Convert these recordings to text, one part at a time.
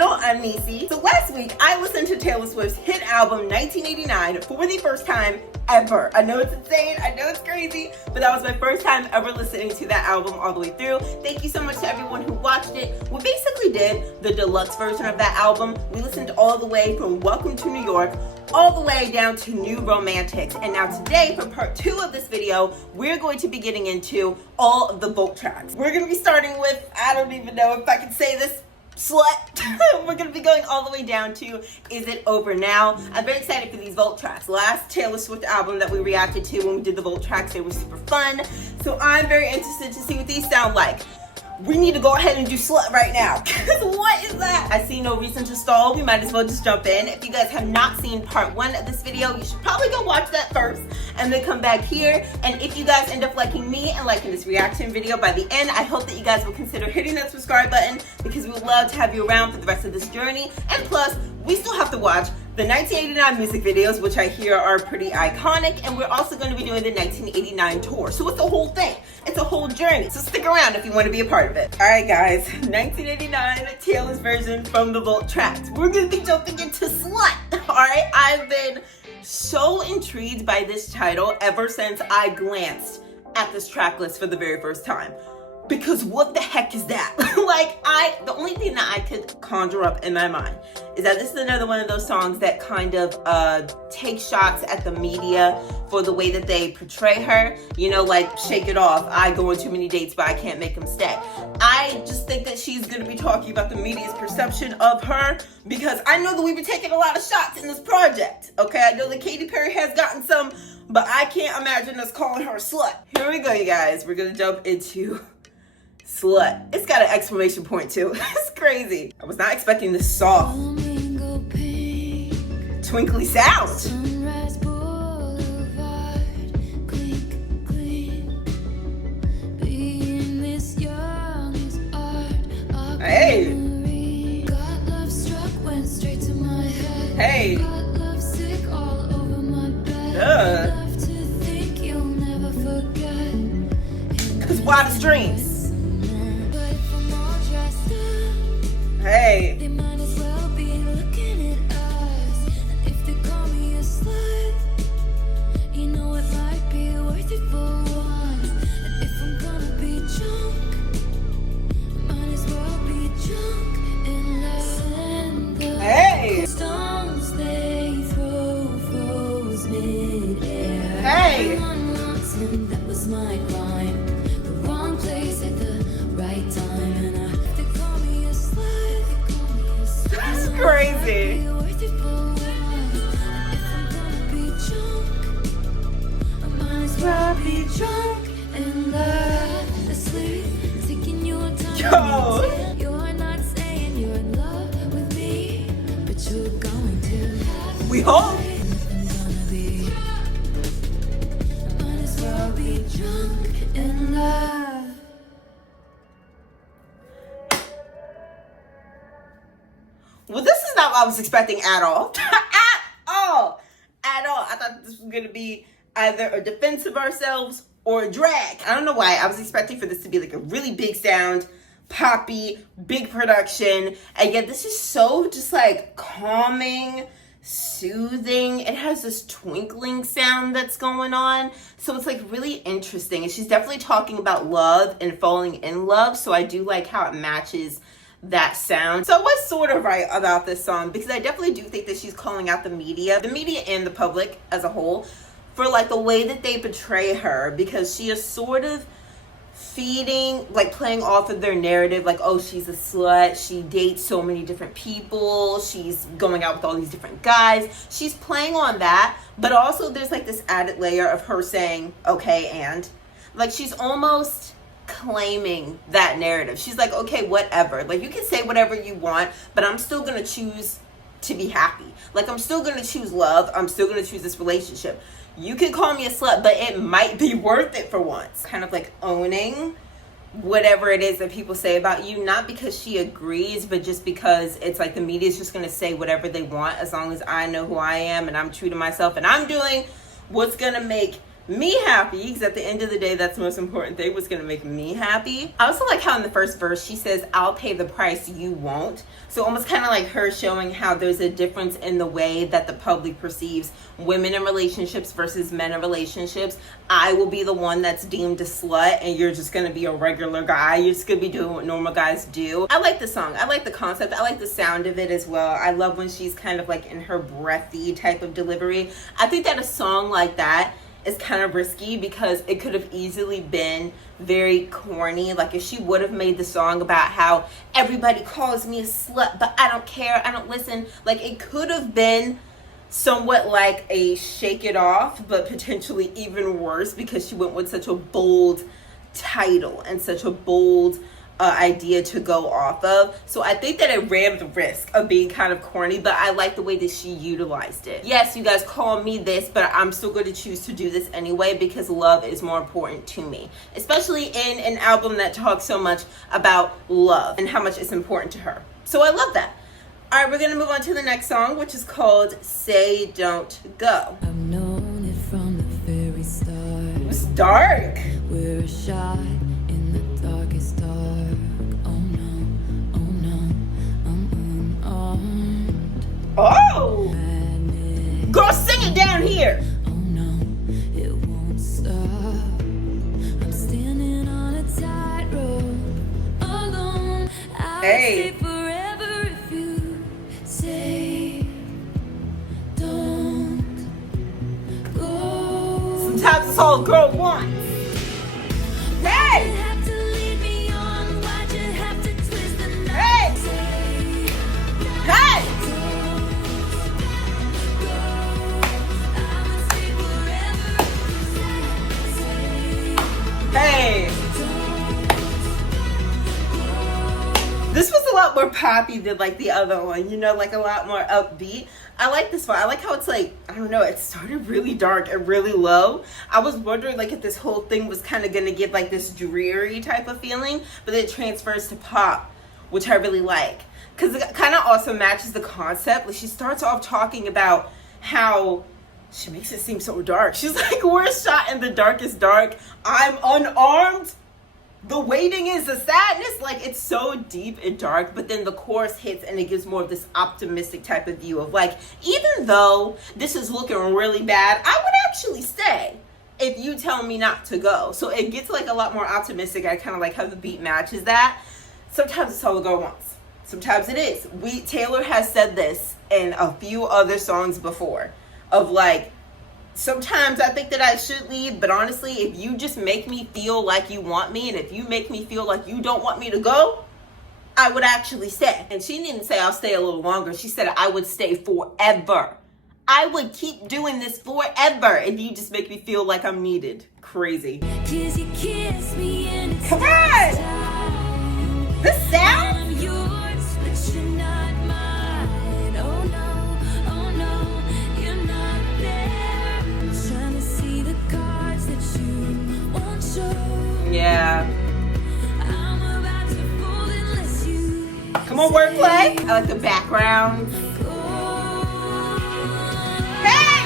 channel. I'm Nisi. So last week, I listened to Taylor Swift's hit album 1989 for the first time ever. I know it's insane, I know it's crazy, but that was my first time ever listening to that album all the way through. Thank you so much to everyone who watched it. We basically did the deluxe version of that album. We listened all the way from Welcome to New York all the way down to New Romantics. And now today, for part 2 of this video, we're going to be getting into all of the Volt tracks. We're going to be starting with, I don't even know if I can say this, Slut. We're going to be going all the way down to Is It Over Now. I'm very excited for these Volt tracks. Last Taylor Swift album that we reacted to when we did the Volt tracks, they were super fun. So I'm very interested to see what these sound like. We need to go ahead and do Slut right now, because what is that? I see no reason to stall. We might as well just jump in. If you guys have not seen part 1 of this video, you should probably go watch that first and then come back here. And if you guys end up liking me and liking this reaction video by the end, I hope that you guys will consider hitting that subscribe button, because we would love to have you around for the rest of this journey. And plus, we still have to watch the 1989 music videos, which I hear are pretty iconic, and we're also going to be doing the 1989 tour. So it's a whole thing. It's a whole journey. So stick around if you want to be a part of it. All right, guys. 1989, Taylor's version from the Volt tracks. We're going to be jumping into Slut. All right? I've been so intrigued by this title ever since I glanced at this track list for the very first time. Because what the heck is that? The only thing that I could conjure up in my mind is that this is another one of those songs that kind of take shots at the media for the way that they portray her. You know, like Shake It Off, I go on too many dates, but I can't make them stay. I just think that she's gonna be talking about the media's perception of her, because I know that we've been taking a lot of shots in this project. Okay, I know that Katy Perry has gotten some, but I can't imagine us calling her a slut. Here we go, you guys. We're gonna jump into Slut. It's got an exclamation point too. It's crazy. I was not expecting this soft, twinkly sound. Hey. Hey. Cause wildest dreams. Hey. They might as well be looking at us. And if they call me a slut, you know it might be worth it for once. And if I'm gonna be drunk, might as well be drunk in love. Hey. Stones they throw froze mid-air. Hey. That was my crime. The wrong place at the right time. And that's crazy. Yo. You're not saying you're in love with me, but you're going to. We hope. Might as well be drunk in love. Well, this is not what I was expecting at all. At all. I thought this was going to be either a defense of ourselves or a drag. I don't know why. I was expecting for this to be like a really big sound, poppy, big production. And yet this is so just like calming, soothing. It has this twinkling sound that's going on. So it's like really interesting. And she's definitely talking about love and falling in love. So I do like how it matches that sound. So I was sort of right about this song, because I definitely do think that she's calling out the media and the public as a whole, for like the way that they portray her, because she is sort of feeding, like playing off of their narrative, like, oh, she's a slut, she dates so many different people, she's going out with all these different guys. She's playing on that, but also there's like this added layer of her saying, okay, and like she's almost claiming that narrative. She's like, okay, whatever, like you can say whatever you want, but I'm still gonna choose to be happy. Like I'm still gonna choose love. I'm still gonna choose this relationship. You can call me a slut, but it might be worth it for once. Kind of like owning whatever it is that people say about you, not because she agrees, but just because it's like the media is just going to say whatever they want, as long as I know who I am and I'm true to myself and I'm doing what's going to make me happy, because at the end of the day, that's the most important thing, what's going to make me happy. I also like how in the first verse she says, I'll pay the price, you won't. So almost kind of like her showing how there's a difference in the way that the public perceives women in relationships versus men in relationships. I will be the one that's deemed a slut, and you're just going to be a regular guy. You're just going to be doing what normal guys do. I like the song. I like the concept. I like the sound of it as well. I love when she's kind of like in her breathy type of delivery. I think that a song like that is kind of risky because it could have easily been very corny. Like if she would have made the song about how everybody calls me a slut, but I don't care, I don't listen. Like it could have been somewhat like a Shake It Off, but potentially even worse because she went with such a bold title and such a bold idea to go off of. So I think that it ran the risk of being kind of corny, but I like the way that she utilized it. Yes, you guys call me this, but I'm still going to choose to do this anyway because love is more important to me, especially in an album that talks so much about love and how much it's important to her. So I love that. All right, we're going to move on to the next song, which is called Say Don't Go. I've known it from the very start. It was dark. We're a shot in the darkest dark. Oh no, oh no, I'm unarmed. Oh! Madness. Girl, sing it down here. Oh no, it won't stop. I'm standing on a tightrope, alone. I'll Hey. stay forever if you say don't go. Sometimes it's all a girl wants. Hey! Have to lead me on. Why'd you have to twist the knife? Hey! Say Hey! I would stay forever if you say Hey! This was a lot more poppy than like the other one, you know, like a lot more upbeat. I like this one. I like how it's like, I don't know, it started really dark and really low. I was wondering like if this whole thing was kind of going to give like this dreary type of feeling, but then it transfers to pop, which I really like. Because it kind of also matches the concept. Like she starts off talking about how she makes it seem so dark. She's like, we're shot in the darkest dark. I'm unarmed. The waiting is the sadness. Like it's so deep and dark, but then the chorus hits and it gives more of this optimistic type of view of like, even though this is looking really bad, I would actually stay if you tell me not to go. So it gets like a lot more optimistic. I kind of like how the beat matches that. Sometimes it's all the girl wants. Sometimes it is. Taylor has said this in a few other songs before of like, sometimes I think that I should leave, but honestly, if you just make me feel like you want me, and if you make me feel like you don't want me to go, I would actually stay. And she didn't say I'll stay a little longer. She said I would stay forever. I would keep doing this forever if you just make me feel like I'm needed. Crazy. Kiss you kiss me and it's Come on! The sound? I'm yours, but you're not mine. Oh no, you're not there. I'm trying to see the cards that you won't show. Yeah. I'm about to fold unless you Come on, wordplay. I like the background. go. Hey!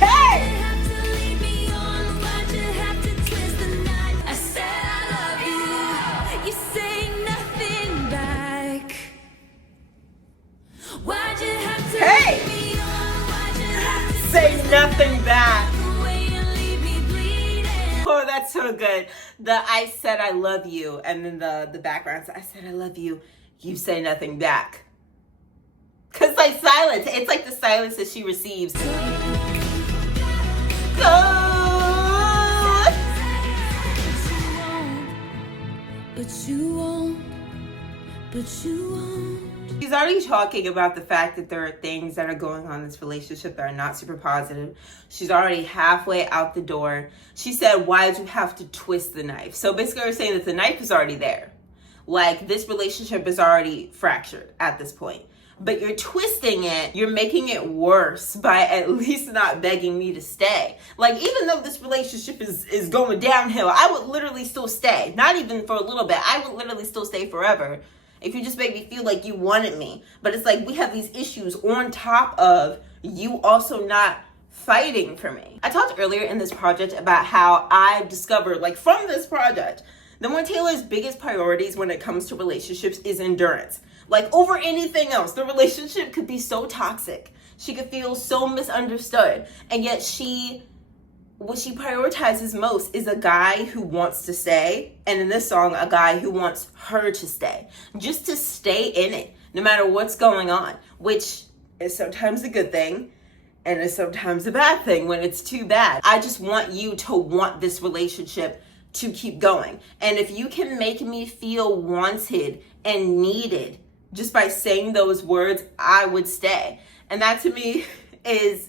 Hey! You have to lead me on. Why'd you have to twist the knife? I said I love you. You say nothing back. Why'd you have to Hey! lead me on? Why'd you have to Say nothing back. the way you leave me bleeding? Oh, that's so good. The I said I love you, and then the background says, I said I love you. You say nothing back. Cause like silence, it's like the silence that she receives. Go. But you won't. But you won't. She's already talking about the fact that there are things that are going on in this relationship that are not super positive. She's already halfway out the door. She said, why'd you have to twist the knife? So basically we're saying that the knife is already there. Like this relationship is already fractured at this point. But you're twisting it, you're making it worse by at least not begging me to stay. Like, even though this relationship is going downhill, I would literally still stay. Not even for a little bit. I would literally still stay forever if you just made me feel like you wanted me. But it's like we have these issues on top of you also not fighting for me. I talked earlier in this project about how I discovered, like from this project, that one of Taylor's biggest priorities when it comes to relationships is endurance. Like over anything else, the relationship could be so toxic. She could feel so misunderstood. And yet what she prioritizes most is a guy who wants to stay. And in this song, a guy who wants her to stay. Just to stay in it, no matter what's going on, which is sometimes a good thing. And it's sometimes a bad thing when it's too bad. I just want you to want this relationship to keep going. And if you can make me feel wanted and needed just by saying those words, I would stay. And that to me is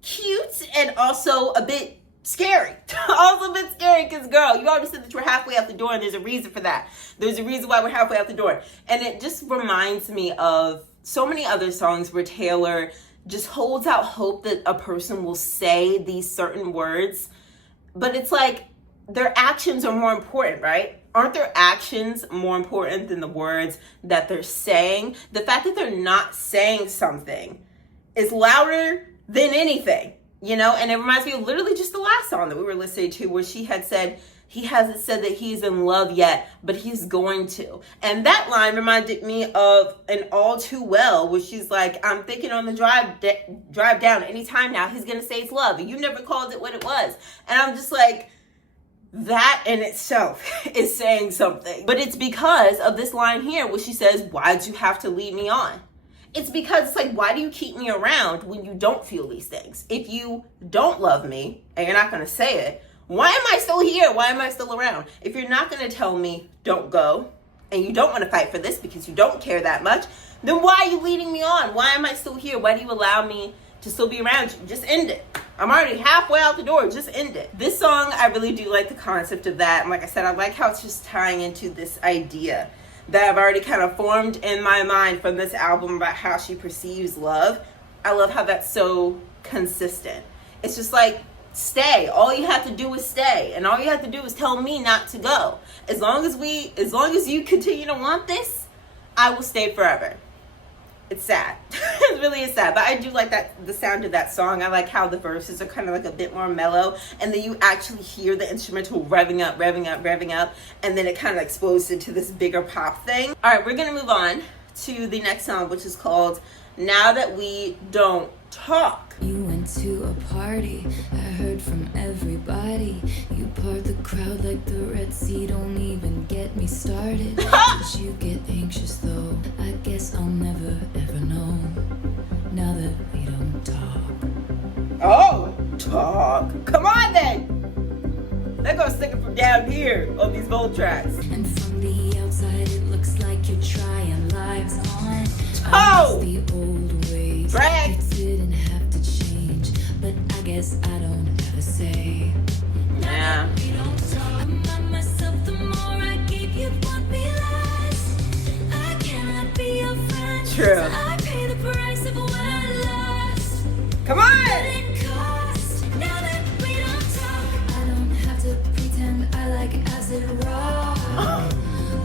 cute and also a bit scary. Also a bit scary because, girl, you already said that you're halfway out the door, and there's a reason for that. There's a reason why we're halfway out the door. And it just reminds me of so many other songs where Taylor just holds out hope that a person will say these certain words. But it's like their actions are more important, right? Aren't their actions more important than the words that they're saying? The fact that they're not saying something is louder than anything, you know? And it reminds me of literally just the last song that we were listening to, where she had said, he hasn't said that he's in love yet, but he's going to. And that line reminded me of an All Too Well, where she's like, I'm thinking on the drive down anytime now, he's going to say it's love. And you never called it what it was. And I'm just like, that in itself is saying something. But it's because of this line here where she says, why'd you have to lead me on? It's because it's like, why do you keep me around when you don't feel these things? If you don't love me and you're not going to say it, why am I still here? Why am I still around? If you're not going to tell me don't go, and you don't want to fight for this because you don't care that much, then why are you leading me on? Why am I still here? Why do you allow me to still be around you? Just end it. I'm already halfway out the door. Just end it. This song, I really do like the concept of that. And like I said, I like how it's just tying into this idea that I've already kind of formed in my mind from this album about how she perceives love. I love how that's so consistent. It's just like, stay. All you have to do is stay. And all you have to do is tell me not to go. As long as you continue to want this, I will stay forever. It's sad. It really is sad. But I do like the sound of that song. I like how the verses are kind of like a bit more mellow. And then you actually hear the instrumental revving up. And then it kind of explodes into this bigger pop thing. All right, we're going to move on to the next song, which is called Now That We Don't Talk. You went to a party, I heard from everybody. You part the crowd like the Red Sea, don't even get me started. Did you get anxious though? I guess I'll never ever know. Now that we don't talk. Oh, talk. Come on then. They're gonna stick it from down here on these Volt tracks. And from the outside it looks like you're trying lives on. Oh! The old ways. Drag. You didn't have to change, but I guess I don't ever say. Yeah. We don't talk about myself, the more I give you want me less. I cannot be your friend. True. So I pay the price of what I lost. Come What on. it costs. Now that we don't talk, I don't have to pretend I like acid raw.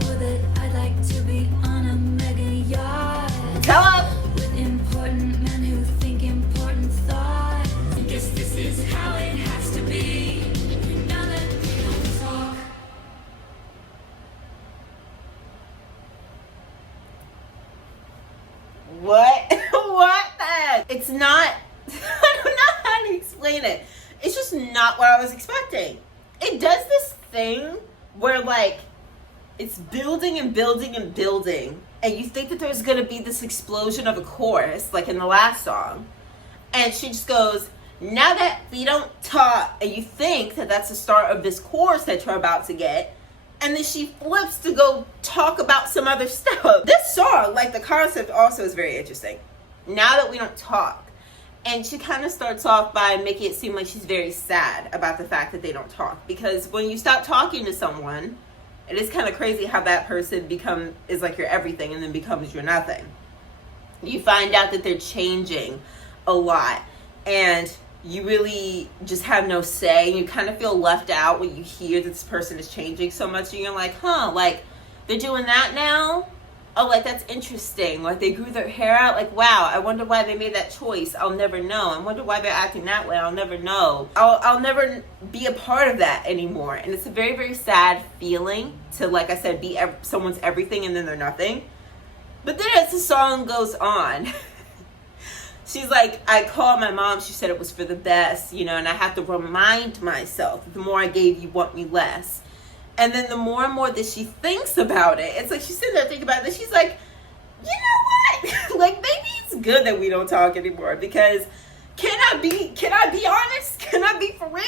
Or that I'd like to be on a mega yacht. Tell us. With important men who think important thoughts. Guess this is how it has to be. Now that we don't talk. What? What then? It's not, I don't know how to explain it. It's just not what I was expecting. It does this thing where like, it's building and building and building. And you think that there's going to be this explosion of a chorus, like in the last song. And she just goes, now that we don't talk. And you think that that's the start of this chorus that you're about to get. And then she flips to go talk about some other stuff. This song, like the concept also is very interesting. Now that we don't talk. And she kind of starts off by making it seem like she's very sad about the fact that they don't talk. Because when you stop talking to someone, it is kind of crazy how that person is like your everything and then becomes your nothing. You find out that they're changing a lot. And you really just have no say. And you kind of feel left out when you hear that this person is changing so much. And you're like, huh, like, they're doing that now? oh, like, that's interesting. Like, they grew their hair out. Like, wow, I wonder why they made that choice. I'll never know. I wonder why they're acting that way. I'll never know. I'll never be a part of that anymore. And it's a very, very sad feeling to, like I said, be someone's everything and then they're nothing. But then as the song goes on, she's like, I called my mom. She said it was for the best, you know, and I have to remind myself, the more I gave, you want me less. And then the more and more that she thinks about it, it's like she's sitting there thinking about it. And she's like, you know what? Like, maybe it's good that we don't talk anymore, because can I be honest? Can I be for real?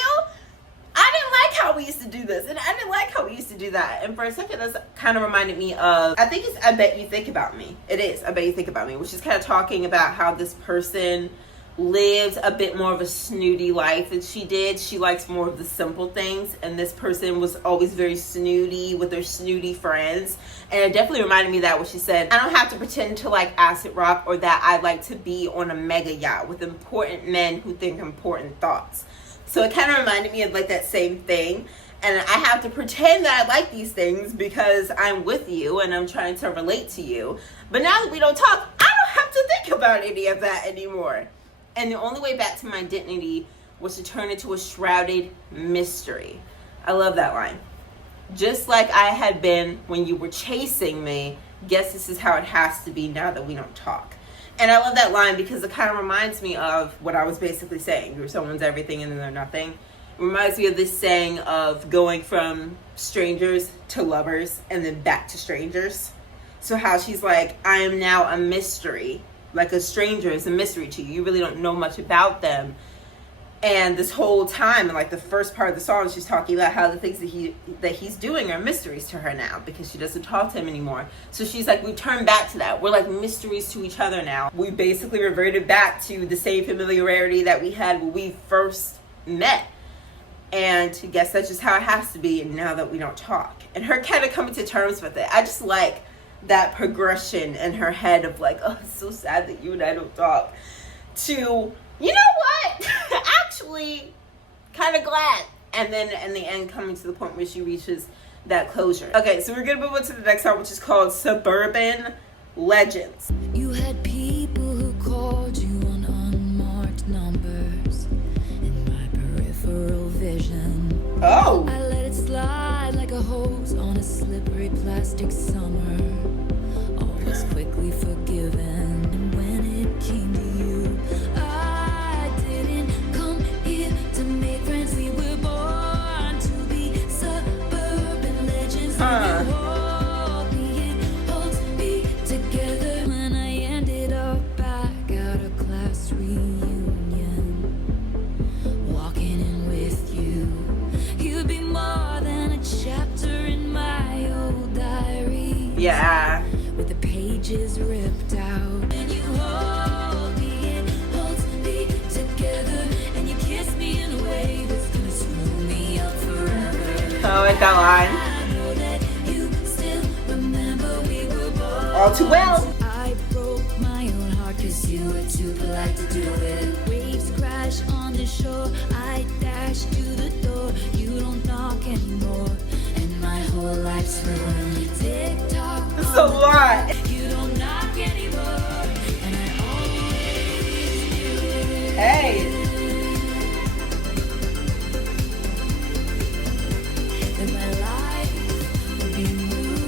I didn't like how we used to do this, and I didn't like how we used to do that. And for a second, that's kind of reminded me of, I think it's I Bet You Think About Me. It is I Bet You Think About Me, which is kind of talking about how this person lived a bit more of a snooty life than she did. She likes more of the simple things, and this person was always very snooty with their snooty friends. And it definitely reminded me of that, what she said, I don't have to pretend to like acid rock, or that I like to be on a mega yacht with important men who think important thoughts. So it kind of reminded me of like that same thing. And I have to pretend that I like these things because I'm with you and I'm trying to relate to you. But now that we don't talk, I don't have to think about any of that anymore. And the only way back to my identity was to turn into a shrouded mystery. I love that line. Just like I had been when you were chasing me, guess this is how it has to be now that we don't talk. And I love that line because it kind of reminds me of what I was basically saying. You're someone's everything and then they're nothing. It reminds me of this saying of going from strangers to lovers and then back to strangers. So how she's like, I am now a mystery. Like, a stranger is a mystery to you. You really don't know much about them. And this whole time, in like the first part of the song, she's talking about how the things that he's doing are mysteries to her now because she doesn't talk to him anymore. So she's like, we turn back to that. We're like mysteries to each other now. We basically reverted back to the same familiarity that we had when we first met. And I guess that's just how it has to be now that we don't talk. And her kind of coming to terms with it. I just like that progression in her head of like, oh, it's so sad that you and I don't talk, to, you know what, actually kind of glad. And then in the end, coming to the point where she reaches that closure. Okay, so we're gonna move on to the next song, which is called Suburban Legends. You had people who called you on unmarked numbers in my peripheral vision. Oh. I let it slide like a hose on a slippery plastic summer. Always quickly forgiven. And when it came to you, I didn't come here to make friends. We were born to be suburban legends. Huh. Hold me, it holds me together. When I ended up back out of class reunion, walking in with you, you'd be more than a chapter in my old diary. Yeah. With the pages ripped out. And you hold me, it holds me together. And you kiss me in a way that's gonna screw me up forever. Oh, I like that line. I know that you still remember we were born. All too well. I broke my own heart cause you were too polite to do it. Waves crash on the shore. I dash to the door. You don't knock anymore. And my whole life's ruined. Tick-tock. It's a lot. You don't knock anymore. And I always knew it. Hey. That my life would be ruined.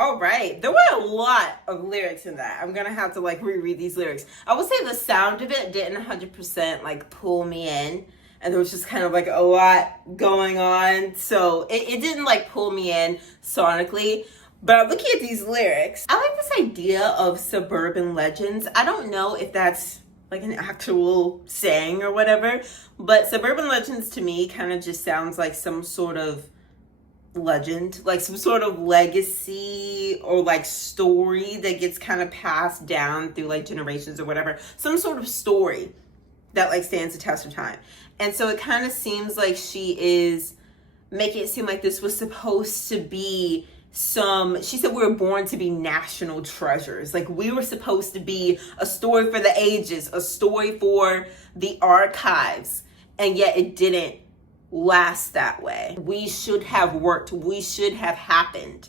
All right. There were a lot of lyrics in that. I'm going to have to like reread these lyrics. I would say the sound of it didn't 100% like pull me in. And there was just kind of like a lot going on. So it didn't like pull me in sonically. But I'm looking at these lyrics. I like this idea of suburban legends. I don't know if that's like an actual saying or whatever. But suburban legends to me kind of just sounds like some sort of legend, like some sort of legacy or like story that gets kind of passed down through like generations or whatever. Some sort of story that like stands the test of time. And so it kind of seems like she is making it seem like this was supposed to be she said we were born to be national treasures. Like we were supposed to be a story for the ages, a story for the archives. And yet it didn't last that way. We should have worked. We should have happened.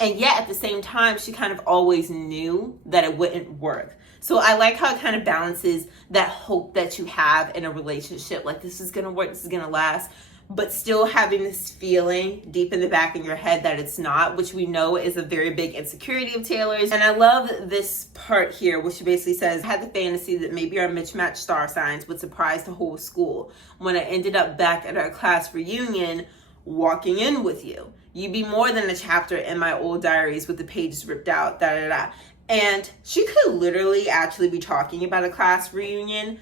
And yet at the same time, she kind of always knew that it wouldn't work. So I like how it kind of balances that hope that you have in a relationship. Like, this is going to work, this is going to last, but still having this feeling deep in the back of your head that it's not, which we know is a very big insecurity of Taylor's. And I love this part here, which she basically says, I had the fantasy that maybe our mismatched star signs would surprise the whole school. When I ended up back at our class reunion, walking in with you. You'd be more than a chapter in my old diaries with the pages ripped out, da da da. And she could literally actually be talking about a class reunion,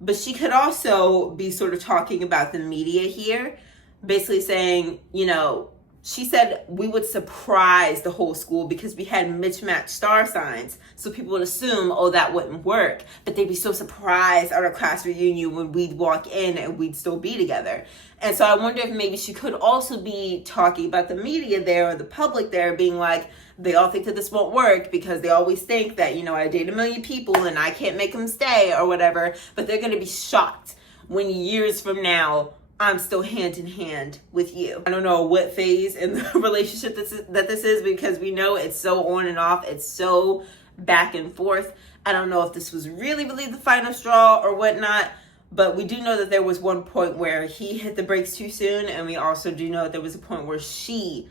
but she could also be sort of talking about the media here, basically saying, you know, she said we would surprise the whole school because we had mismatched star signs. So people would assume, oh, that wouldn't work. But they'd be so surprised at our class reunion when we'd walk in and we'd still be together. And so I wonder if maybe she could also be talking about the media there or the public there, being like, they all think that this won't work because they always think that, you know, I date a million people and I can't make them stay or whatever. But they're going to be shocked when years from now, I'm still hand in hand with you. I don't know what phase in the relationship that this is because we know it's so on and off. It's so back and forth. I don't know if this was really the final straw or whatnot, but we do know that there was one point where he hit the brakes too soon. And we also do know that there was a point where she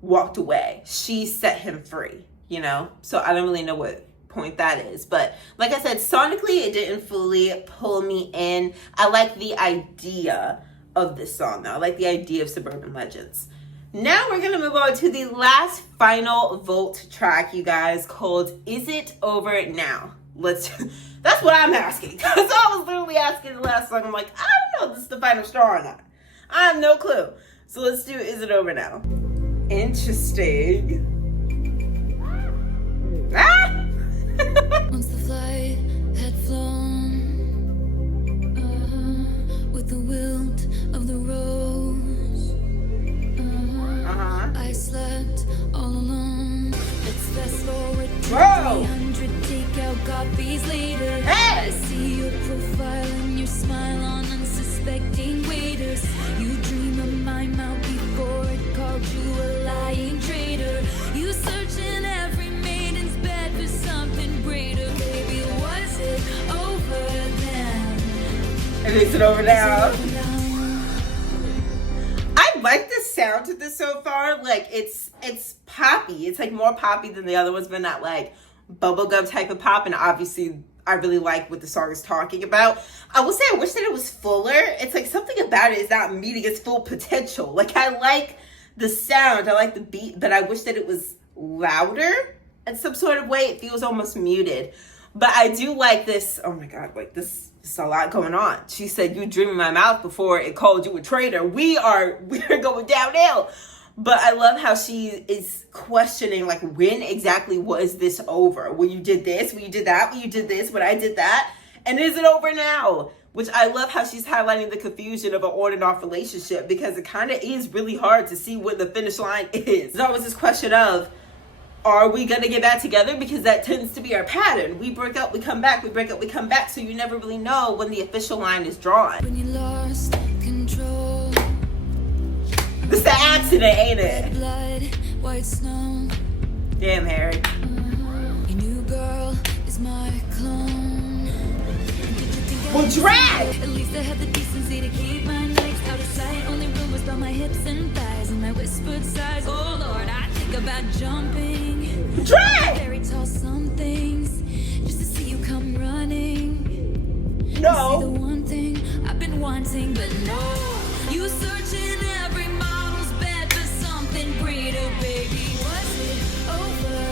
walked away. She set him free, you know? So I don't really know what point that is, but like I said, sonically it didn't fully pull me in. I like the idea of this song though. I like the idea of Suburban Legends. Now we're gonna move on to the last final vote track, you guys, called Is It Over Now? That's what I'm asking. So I was literally asking the last song. I'm like, I don't know if this is the final straw or not. I have no clue. So let's do Is It Over Now? Interesting. Ah! Once the flight had flown, with the wilt of the rose, I slept all alone. Let's fast forward to 300 takeout coffees later. Hey! I see your profile and your smile on unsuspecting waiters. You dream of my mouth before it called you a lying traitor. You search in every maiden's bed for something greater. Baby, was it over then? And is it over now? I like the sound to this so far. Like it's poppy. It's like more poppy than the other ones, but not like bubblegum type of pop. And obviously I really like what the song is talking about. I will say I wish that it was fuller. It's like something about it is not meeting its full potential. Like I like the sound, I like the beat, but I wish that it was louder in some sort of way. It feels almost muted. But I do like this. Oh my God, like this is a lot going on. She said, you dream in my mouth before it called you a traitor. We're going downhill. But I love how she is questioning, like, when exactly was this over? When you did this, when you did that, when you did this, when I did that, and is it over now? Which I love how she's highlighting the confusion of an on and off relationship because it kind of is really hard to see what the finish line is. There's always this question of, are we going to get back together? Because that tends to be our pattern. We break up, we come back, we break up, we come back. So you never really know when the official line is drawn. When you lost control. This is an accident, ain't Red it? blood, white snow. Damn, Harry. Your new girl is my clone. Did you think I Well, was drag! At least I had the decency to keep my legs out of sight. Only rumors about my hips and thighs and my whispered sighs. Oh Lord, I think about jumping. Drag! Very tall some things, just to see you come running. You see the No. one thing I've been wanting, but no. You search in every model's bed for something greater, baby. Was it over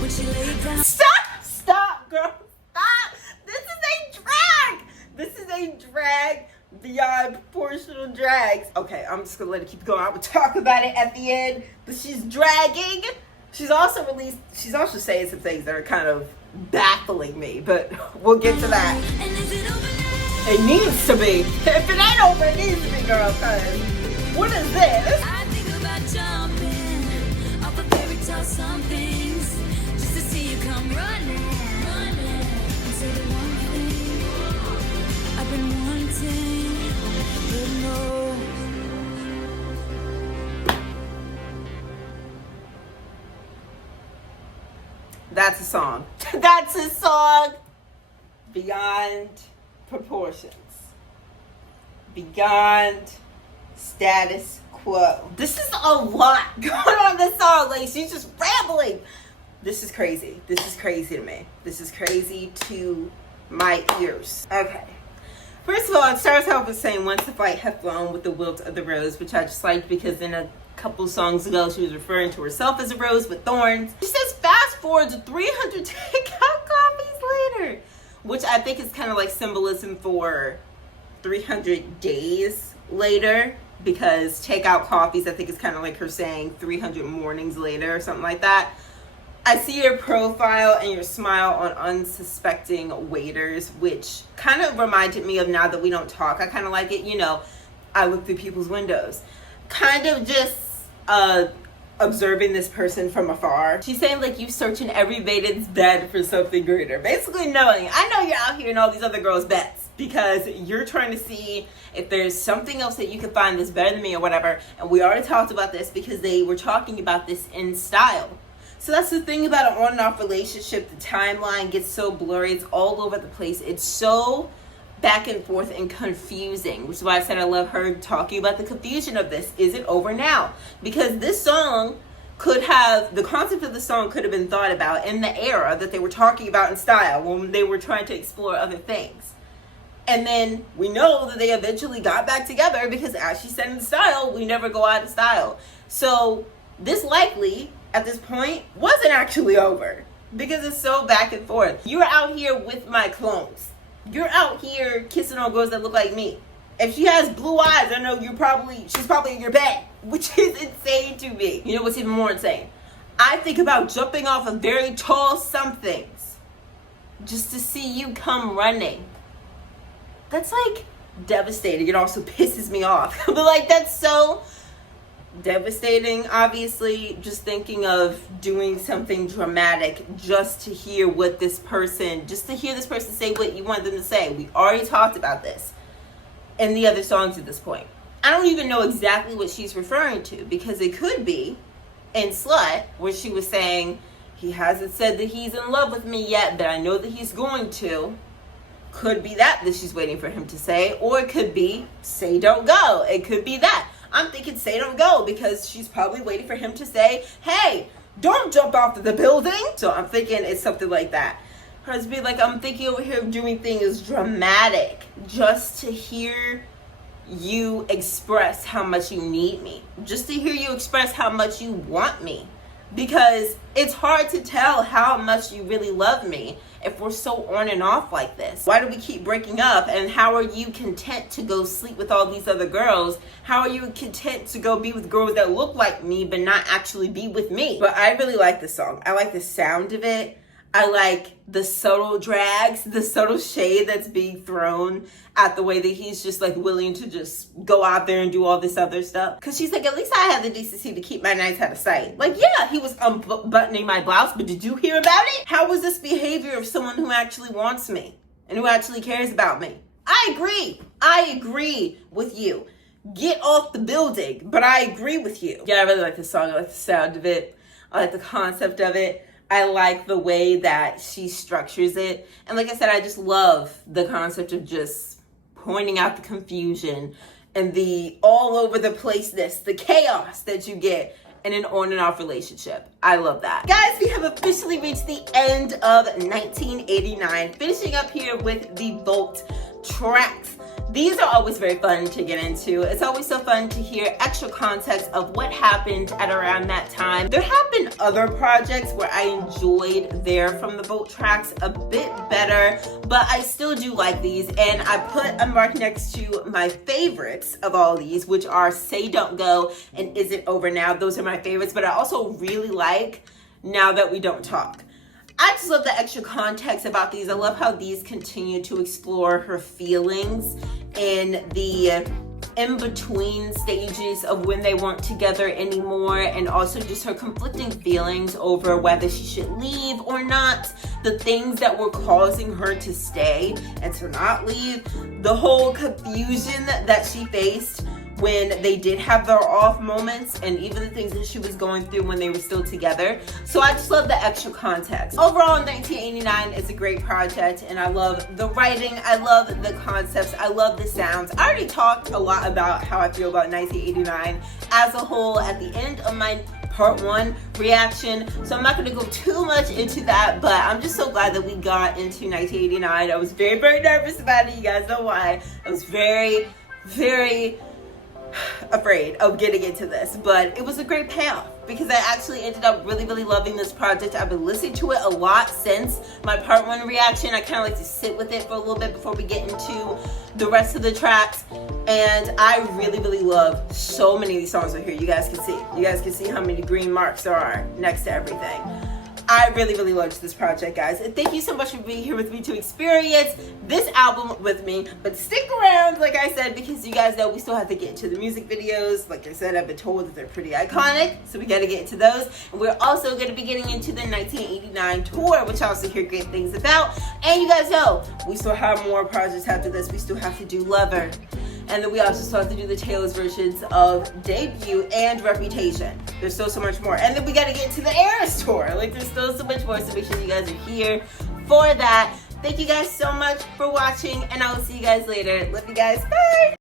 when she laid down? Stop, girl. Stop. This is a drag. This is a drag beyond proportional drags. Okay, I'm just gonna let it keep going. I will talk about it at the end, but she's dragging. She's also saying some things that are kind of baffling me, but we'll get to that. And is it over now? It needs to be. If it ain't over, it needs to be, girl, cause what is this? I think about jumping off a fairy tale some things, just to see you come running, and say the one thing I've been wanting, but no. That's a song. That's a song beyond proportions. Beyond status quo. This is a lot going on in this song. Like, she's just rambling. This is crazy. This is crazy to me. This is crazy to my ears. Okay. First of all, it starts off with saying, once the fight hath flown with the wilt of the rose, which I just liked because in a couple songs ago, she was referring to herself as a rose with thorns. She says, fast forward to 300 takeout coffees later, which I think is kind of like symbolism for 300 days later, because takeout coffees, I think is kind of like her saying 300 mornings later or something like that. I see your profile and your smile on unsuspecting waiters, which kind of reminded me of Now That We Don't Talk. I kind of like it, you know, I look through people's windows. Kind of just observing this person from afar. She's saying, like, you searching every maid's bed for something greater. Basically knowing, I know you're out here in all these other girls' beds because you're trying to see if there's something else that you can find that's better than me or whatever. And we already talked about this because they were talking about this in Style. So that's the thing about an on and off relationship. The timeline gets so blurry. It's all over the place. It's so back and forth and confusing, which is why I said I love her talking about the confusion of this. Is it over now? Because this song could have, the concept of the song could have been thought about in the era that they were talking about in Style when they were trying to explore other things. And then we know that they eventually got back together because, as she said in Style, we never go out of style. So this likely, at this point, wasn't actually over because it's so back and forth. You're out here with my clones. You're out here kissing on girls that look like me. If she has blue eyes, I know she's probably in your bed, which is insane to me. You know what's even more insane? I think about jumping off of very tall somethings just to see you come running. That's like devastating. It also pisses me off. But like, that's so devastating, obviously, just thinking of doing something dramatic just to hear this person say what you want them to say. We already talked about this in the other songs at this point. I don't even know exactly what she's referring to, because it could be in Slut where she was saying, he hasn't said that he's in love with me yet, but I know that he's going to. Could be that she's waiting for him to say, or it could be say don't go. It could be that. I'm thinking say don't go because she's probably waiting for him to say, hey, don't jump off of the building. So I'm thinking it's something like that. Her to be like, I'm thinking over here of doing things dramatic just to hear you express how much you need me. Just to hear you express how much you want me. Because it's hard to tell how much you really love me if we're so on and off like this. Why do we keep breaking up? And how are you content to go sleep with all these other girls? How are you content to go be with girls that look like me but not actually be with me? But I really like this song. I like the sound of it. I like the subtle drags, the subtle shade that's being thrown at the way that he's just like willing to just go out there and do all this other stuff. Cause she's like, at least I had the decency to keep my nights out of sight. Like, yeah, he was unbuttoning my blouse, but did you hear about it? How was this behavior of someone who actually wants me and who actually cares about me? I agree with you. Get off the building, but I agree with you. Yeah, I really like this song. I like the sound of it. I like the concept of it. I like the way that she structures it. And like I said, I just love the concept of just pointing out the confusion and the all over the placeness, the chaos that you get in an on and off relationship. I love that. Guys, we have officially reached the end of 1989. Finishing up here with the Vault tracks. These are always very fun to get into. It's always so fun to hear extra context of what happened at around that time. There have been other projects where I enjoyed from the Vault tracks a bit better, but I still do like these, and I put a mark next to my favorites of all these, which are Say Don't Go and Is It Over Now. Those are my favorites, but I also really like Now That We Don't Talk. I just love the extra context about these. I love how these continue to explore her feelings in the in-between stages of when they weren't together anymore, and also just her conflicting feelings over whether she should leave or not, the things that were causing her to stay and to not leave, the whole confusion that she faced when they did have their off moments and even the things that she was going through when they were still together. So I just love the extra context. Overall, 1989 is a great project, and I love the writing, I love the concepts, I love the sounds. I already talked a lot about how I feel about 1989 as a whole at the end of my part 1 reaction, so I'm not going to go too much into that, but I'm just so glad that we got into 1989. I was very, very nervous about it. You guys know why. I was very, very afraid of getting into this, but it was a great payoff because I actually ended up really, really loving this project. I've been listening to it a lot since my part 1 reaction. I kind of like to sit with it for a little bit before we get into the rest of the tracks, and I really, really love so many of these songs right here. You guys can see how many green marks there are next to everything. I really, really loved this project, guys. And thank you so much for being here with me to experience this album with me. But stick around, like I said, because you guys know we still have to get into the music videos. Like I said, I've been told that they're pretty iconic, so we got to get into those. And we're also going to be getting into the 1989 tour, which I also hear great things about. And you guys know we still have more projects after this. We still have to do Lover. And then we also still have to do the Taylor's versions of Debut and Reputation. There's still so much more. And then we got to get into the Eras tour. Like, there's still so much more, so make sure you guys are here for that. Thank you guys so much for watching, and I will see you guys later. Love you guys. Bye!